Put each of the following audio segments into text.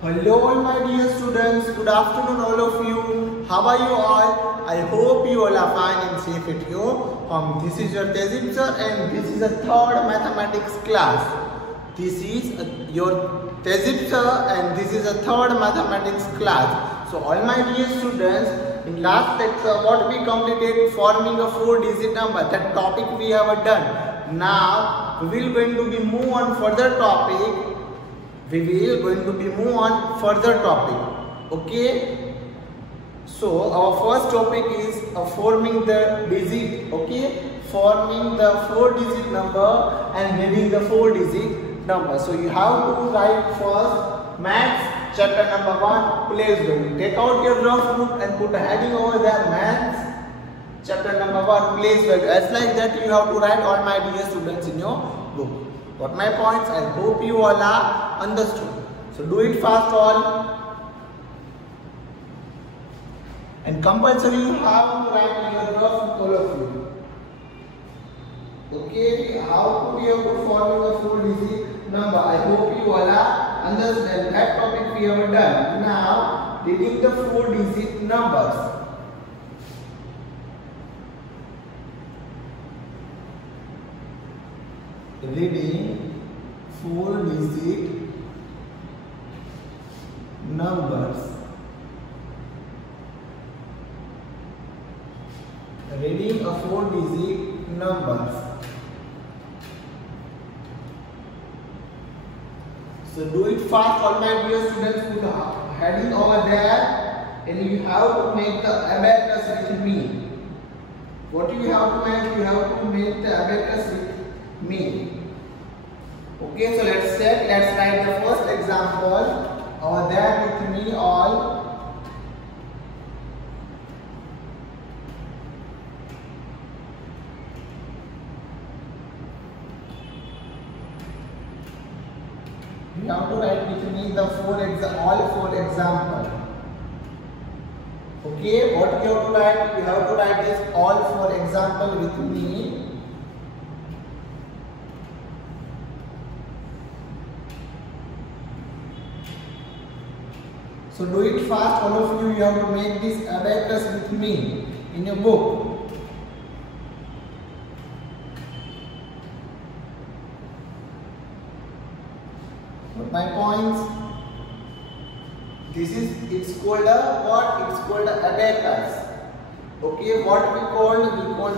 Hello all my dear students, good afternoon all of you. How are you all? I hope you all are fine and safe at your home. This is your Tehzeeb sir and this is a third mathematics class. This is your Tehzeeb sir and this is a third mathematics class. So all my dear students, in last lecture what we completed forming a 4-digit number. That topic we have done. Now we will going to be move on further topic. We will going to be move on further topic. Okay, so our first topic is forming the digit. Okay, forming the 4-digit number and reading the 4-digit number. So you have to write first maths chapter number 1 place value. Take out your rough book and put a heading over there, maths chapter number 1 place value. As like that you have to write, all my dear students, in your book. Got my points? I hope you all are understood. So do it fast all. And compulsory you have to write your rough, all of you. Okay, how to be able to forming a 4-digit number. I hope you all are understand. That topic we have done. Now reading the 4-digit numbers. Reading 4-digit numbers. Reading a 4-digit numbers. So do it fast, all my dear students. Put a heading over there, and you have to make the abacus with me. What you have to make? You have to make the abacus with me. Okay, so let's write the first example over there with me all. You have to write with me the all four examples. Okay, what you have to write? You have to write this all 4 examples with me. So do it fast, all of you. You have to make this abacus with me in your book. What my points? It's called a what? It's called a abacus. Okay, what we call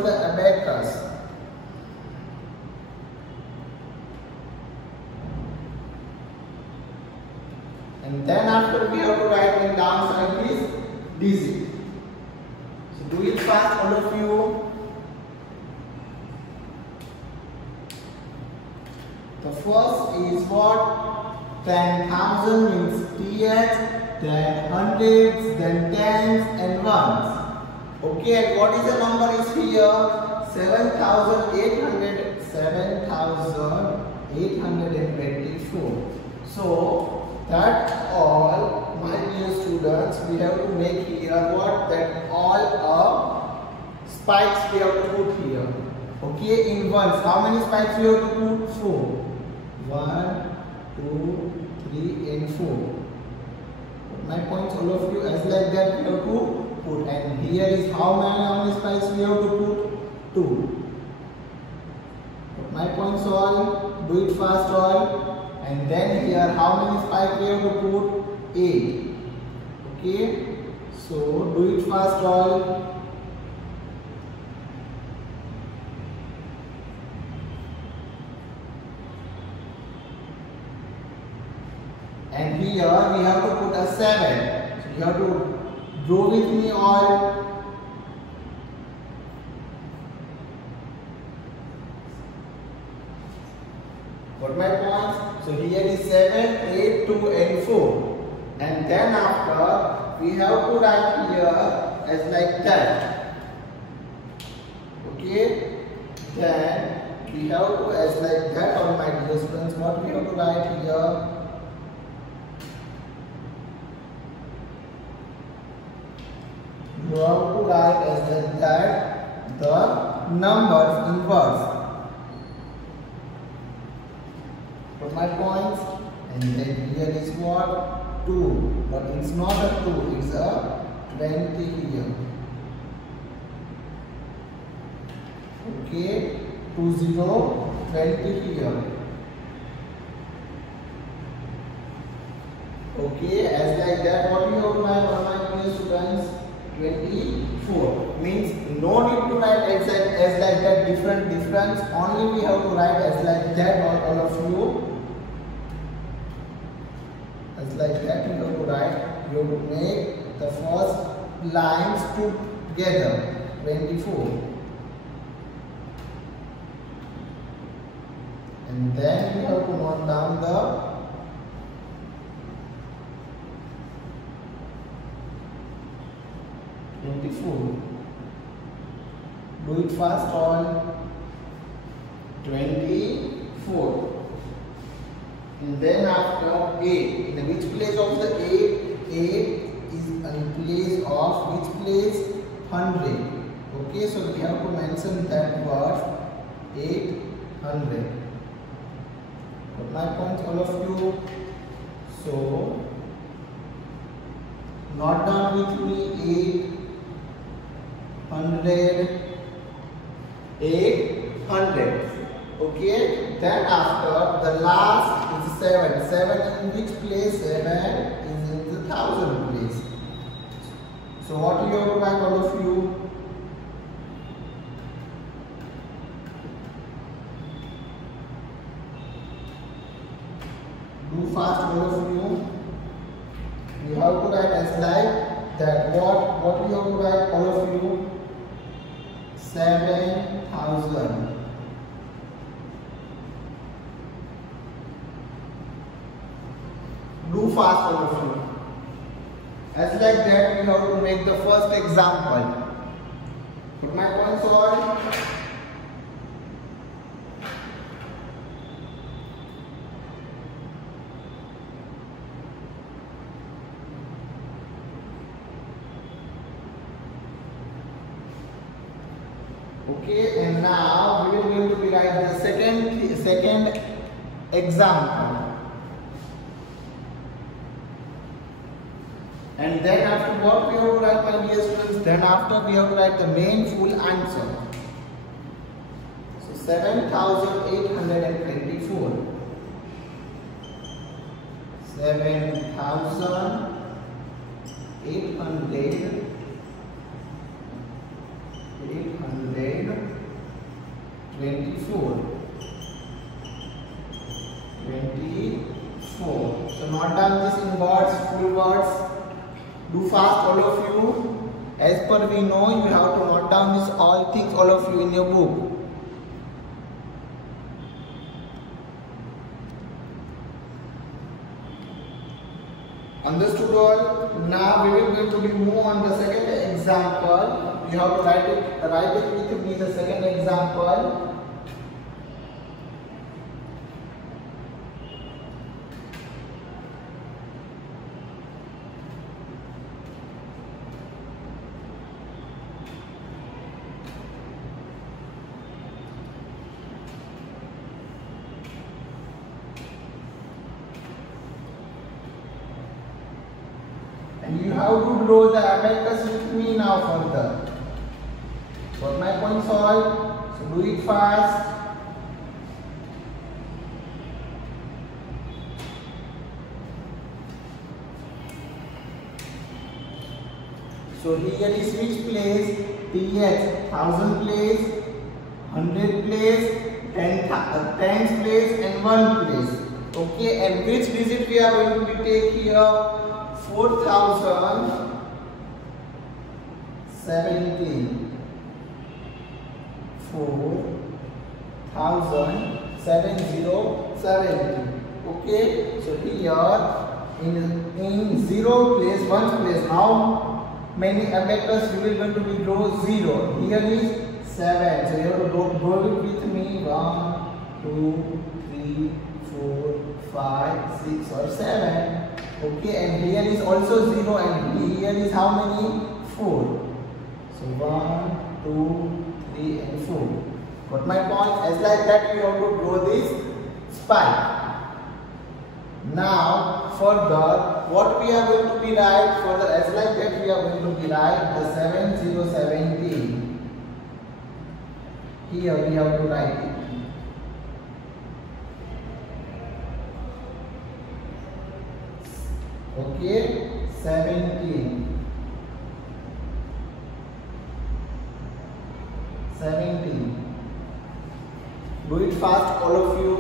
the abacus. And then after we have to write in downside this digit. So do it fast, all of you. The first is what? 10,000 means TH, then hundreds, then tens and ones. Okay, and what is the number is here? 7,800, 7,824. So that all my dear students, we have to make here what? That all spikes we have to put here. Okay, in ones. How many spikes we have to put? 4. 1, 2, 3 and 4. My points, all of you, as like that we have to put. And here is how many spikes we have to put? 2. My points all, do it fast all. And then here, how many spikes we have to put? 8. Okay, so do it fast all. And here we have to put a 7. So you have to draw with me all. Got my points? So here is 7, 8, 2 and 4. And then after we have to write here as like that. Okay? Then we have to as like that, all my dear students. What we have to write here? You have to write as like that the numbers in verse. Put my points. And then here is what? 2, but it's not a 2, it's a 20 here. Okay, 20, 20 here. Okay, as like that, what we have to write on my dear students? 24. Means no need to write as like that difference. Only we have to write as like that, all of you. As like that you have to write. You have to make the first lines together. 24. And then you have to note down the do it fast on 24. And then after 8, in which place of the 8 is in place of which place? 100. Okay, so we have to mention that word 800. Got my points, all of you? So note down with me 800. Okay, then after the last is 7. 7 in which place? 7 is in the 1000 place. So what do you have to write, all of you? Do fast, all of you. You have to write as like that. What you have to write, all of you? 7,000. Do fast, all of you. As like that, we have to make the first example. Put my points on. Okay, and now we will going to be write the second example. And then after what we have to write, my dear students? Then after we have to write the main full answer. So 7,824. 7,824. 24. So note down this in words, full words. Do fast, all of you. As per we know, you have to note down this all things, all of you, in your book. Understood all? Now we will going to be move on the second example. You have to write it with me, the second example. You have to draw the abacus with me now further. Got my points all? So do it fast. So here is which place? TX, 1000 place, 100 place, 10s place and 1 place. Okay, and which digit we are going to take here? 4,017. 4,070. Okay, so here in 0 place, 1 place. How many abacus you will going to be draw? 0. Here is 7. So you have to draw it with me. 1, 2, 3, 4, 5, 6 or 7. Okay, and here is also 0 and here is how many? 4. So 1, 2, 3 and 4. Got my point? As like that you have to draw this spike. Now further what we are going to be write further as like that we are going to be write the 7070. Here we have to write it. Okay, 17. Do it fast, all of you.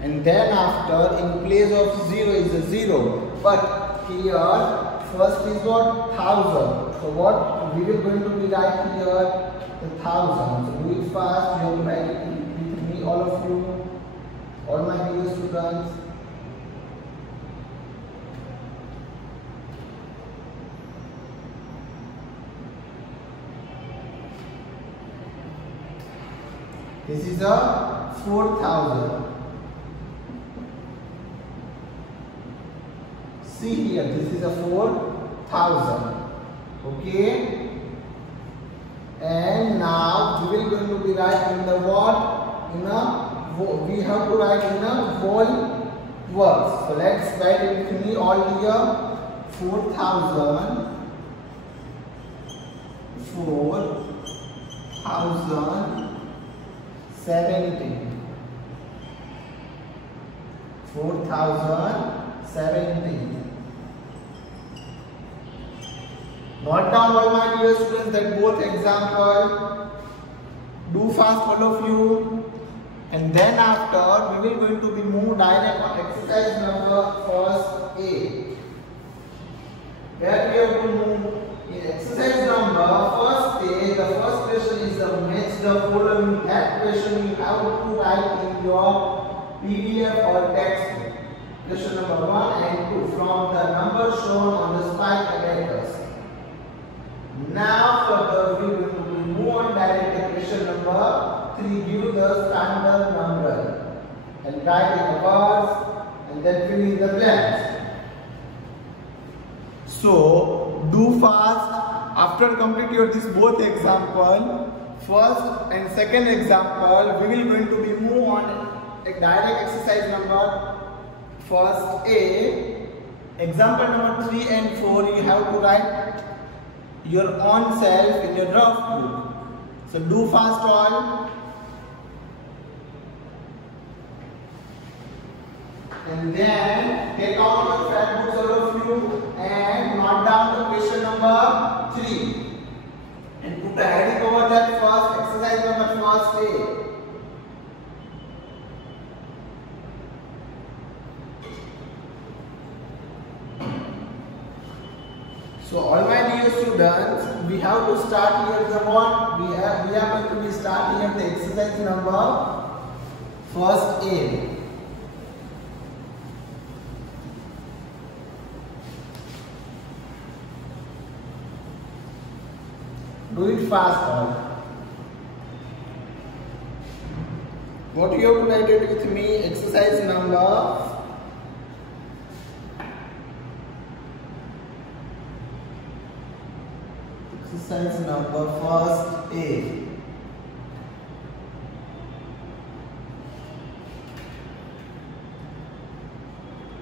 And then after, in place of 0 is a 0. But here, first is what? 1000. So what we are going to be write here? The 1000. So do it fast. You have to write it with me, all of you, all my dear students. This is a 4000. See here, this is a 4000. Okay. And now we will going to be write in the what? We have to write in a whole words. So let's write it with me all here. 4000. 4070. 4070. Note down all my dear students that both example. Do fast all of you. And then after we will going to be move direct on exercise number first A. Where we have to move in exercise number first A. The first question is the match the following. That question you have to write in your PDF or textbook. Question number 1 and 2 from the number shown on the spike abacus. Now further we will move on direct to question number 3. Give the standard number and write in the words and then fill in the blanks. So do fast. After complete your this both example, first and second example, we will going to be move on a direct exercise number first A. Example number 3 and 4 you have to write your own self in your rough book. So do fast all. And then take out your fat books all of you and note down the question number 3. And put a heading over that first exercise number first A. So all my dear students, we have to start here the what? We are going to be start here the exercise number first A. Do it fast all. What you have to write it with me? Exercise number first A.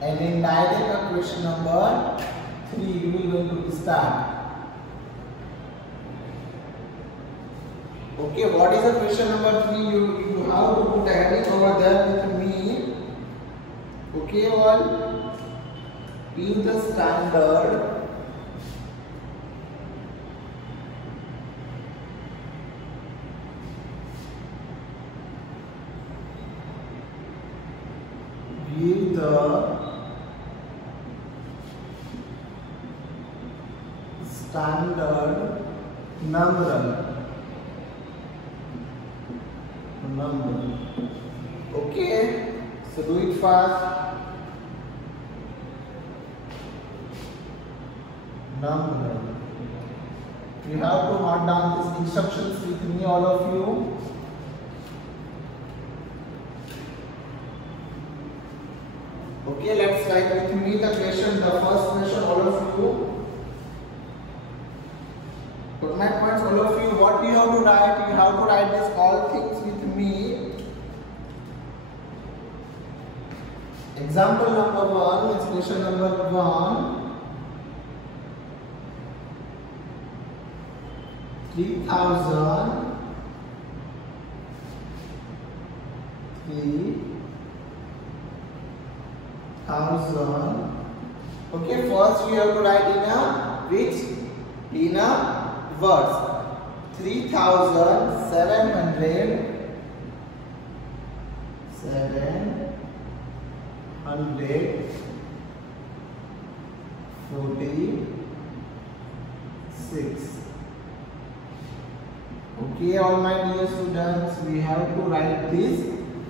And in direct question number 3 we will going to start. Okay, what is the question number 3? You have to put a heading over there with me. Okay, all. Give the standard. Give the standard number. Okay, so do it fast. Number. You have to note down these instructions with me, all of you. Okay, let's write with me the question, the first question, all of you. Put my points, all of you. What you have to write? You have to write this all things with me. Example number 1 is question number 1. 3,000 Okay, first we have to write in a words. 3,746. Okay, all my dear students, we have to write this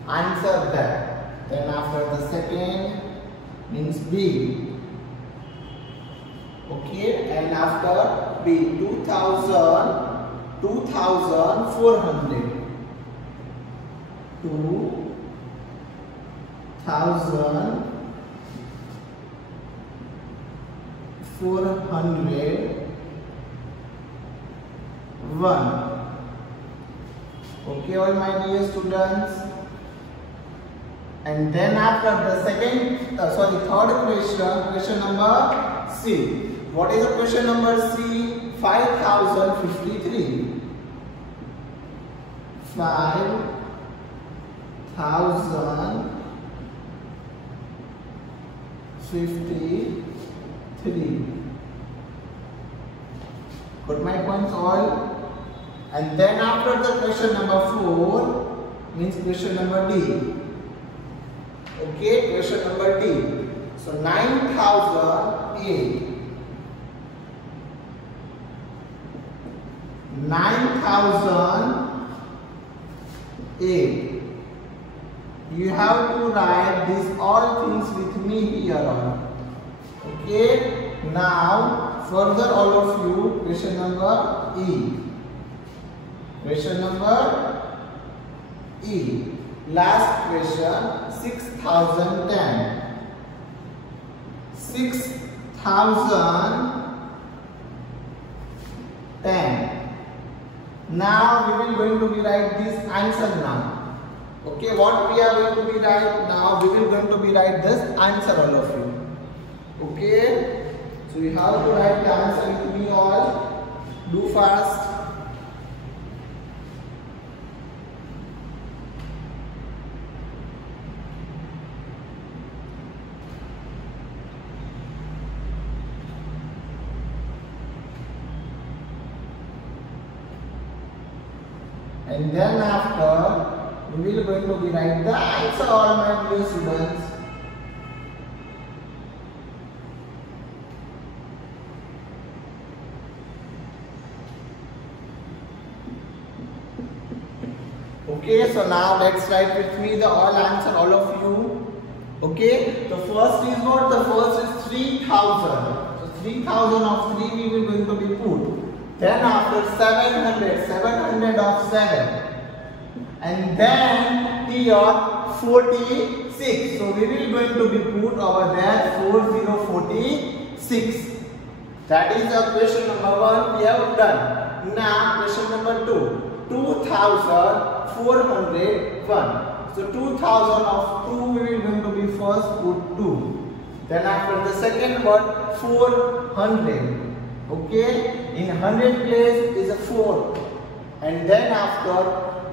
answer there. Then after the second means B. Okay, and after B, 2,400. 2,400. Okay, all my dear students. And then after the third question number C. What is the question number C? 5,053. 5,053. Got my points all? And then after the question number 4 means question number D. Okay, question number D. So 9,008. 9,008. You have to write these all things with me here on. Okay. Now further all of you, question number E. Question number E. Last question, 6,010. 6,010. Now we will going to be write this answer now. Okay, what we are going to be write now? We will going to be write this answer all of you. Okay, so you have to write the answer with me all. Do fast. And then after we will going to be write the answer all my dear students. Okay, so now let's write with me the all answer all of you. Okay, the first is what? The first is 3,000. So 3,000 of 3 we will going to be put. Then after 700 of 7, and then here 46. So we will going to be put over there 4046. That is the question number 1 we have done. Now question number 2, 2,401. So 2,000 of 2 we will going to be first put 2. Then after the second word 400. Okay, in 100 place is a 4, and then after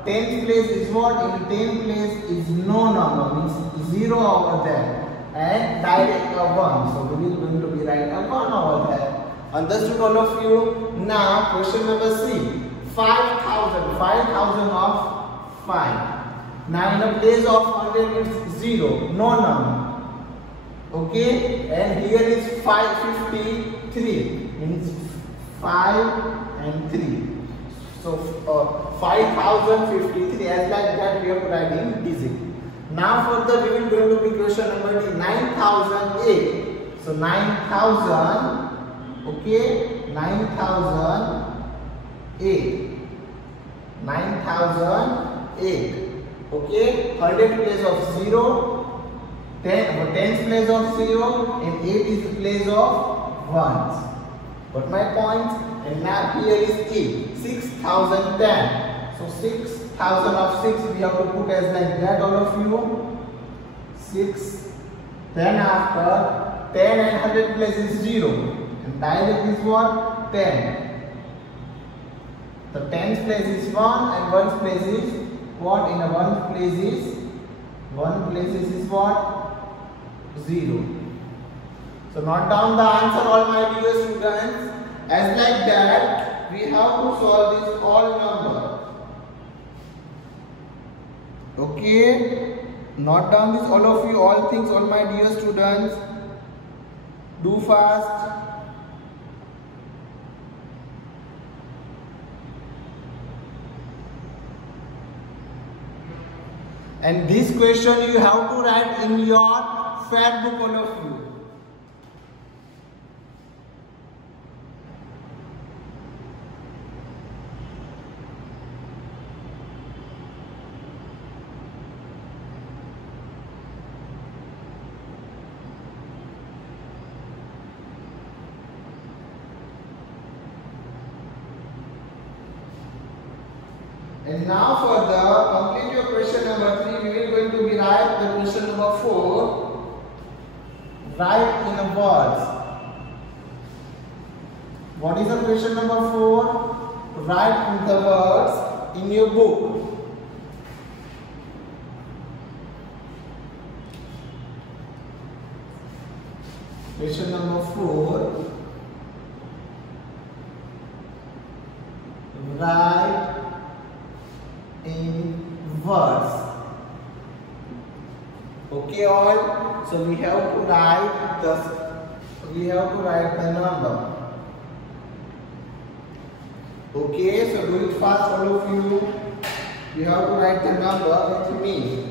10th place is what? In 10th place is no number, means 0 over there, and direct a 1. So we will going to be write a 1 over there. Understood all of you? Now question number C. 5,000. 5,000 of 5. Now in the place of 100 is 0, no number. Okay, and here is 553. Means 5 and 3. So 5,053, as like that we are writing digit. Now further we will going to be question number 9,008. So 9,000. Okay, 9,008. 9,008. Okay, 100 place of 0. 10th place of 0, and 8 is the place of 1s. Got my points? And now here is E. 6,010. So 6,000 of 6 we have to put as like that all of you. 6,010. Then after 10 and 100 place is 0. And direct is what? 10. The tens place is 1 and ones place is what? In a one place is what? 0. So note down the answer, all my dear students. As like that, we have to solve this all number. Okay? Note down this, all of you, all things, all my dear students. Do fast. And this question you have to write in your fact book, all of you. And now for the complete your question number 3, we will going to be write the question number 4. Write in a words. What is the question number 4? Write in the words in your book. Question number 4. Write in words. Okay, all. So we have to write the number. Okay, so do it fast, all of you. You have to write the number with me.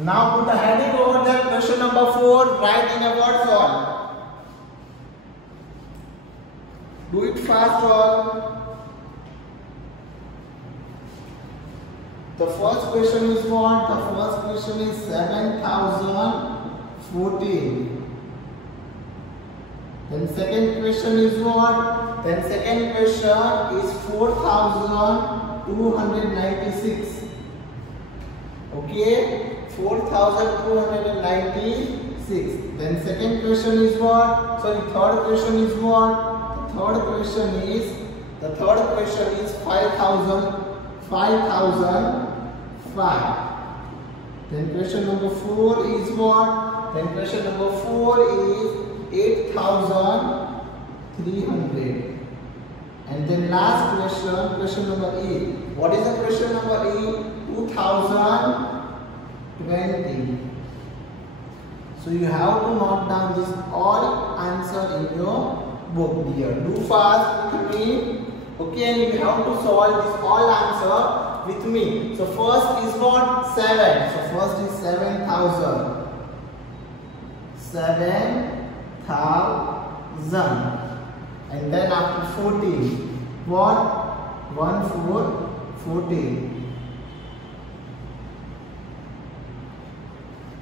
Now put a heading over there, question number 4, write in a word all. Do it fast all. The first question is what? The first question is 7014. Then second question is what? Then second question is 4296. Okay? 4296. Then second question is what? Sorry, third question is what? The third question is 5005. Then question number 4 is what? Then question number 4 is 8300. And then last question, question number 8. What is the question number 8? 2020. So you have to note down this all answer in your book, dear. Do fast with me. Okay, and you have to solve this all answer with me. So first is what? 7. So first is 7000. 7000. And then after 14. What? 14.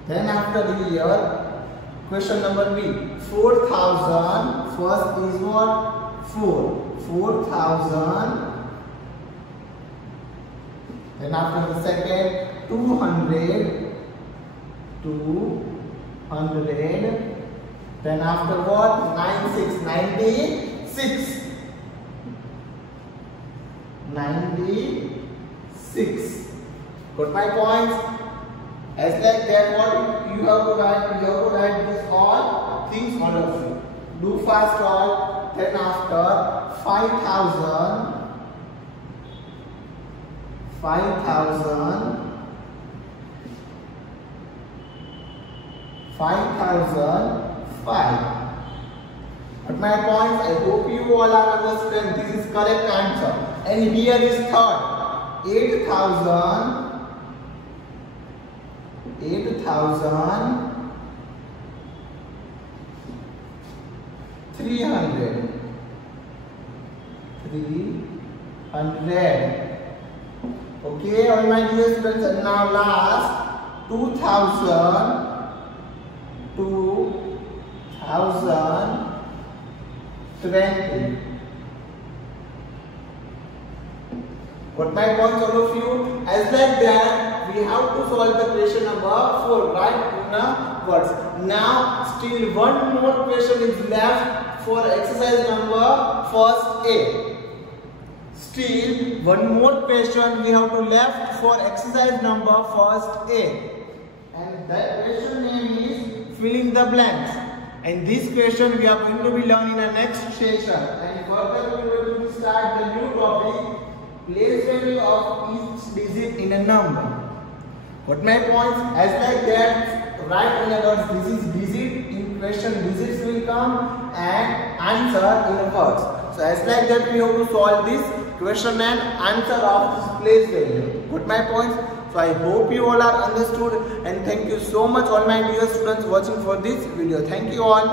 Then after here, question number B, 4000. First is what? 4000. Then after the second, 200. Then after what? 96. Got my points? As like that, what you have to write? You have to write this all things, all of you. Do fast all. Then after 5000. 5005. At my points, I hope you all are understand. This is correct answer. And here is third. 8300. Okay, all my dear students, and now last 2020. Got my points, all of you? As like that, we have to solve the question number 4, right? In the words. Now, still one more question is left for exercise number first A. Still one more question we have to left for exercise number first A. And that question name is fill in the blanks. And this question we are going to be learning in the next session. And further we are going to start the new topic, place value of each digit in a number. Got my points? As like that, write in the words this is digit. In question digits will come and answer in the words. So as like that we have to solve this question and answer of this place value. Got my points? So I hope you all are understood, and thank you so much all my dear students watching for this video. Thank you all.